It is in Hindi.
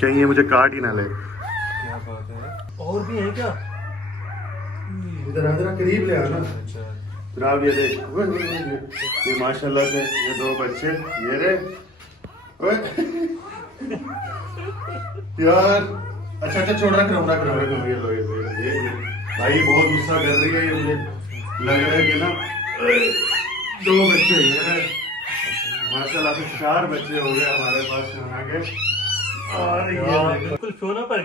कहीं ये मुझे काट ही ना ले। क्या बात है, और भी है क्या? इधर जरा करीब ले आना। अच्छा जनाब ये देख, ये माशाल्लाह से ये दो बच्चे, ये रे ओए। यार अच्छा अच्छा छोड़ रख रहा हूँ ये लो ये भाई बहुत गुस्सा कर रही है ये, मुझे लग रहा है कि ना दो बच्चे हैं माशाल्लाह से, 4 बच्चे हो गए हमारे पास सोना के। और ये बिल्कुल सोना पर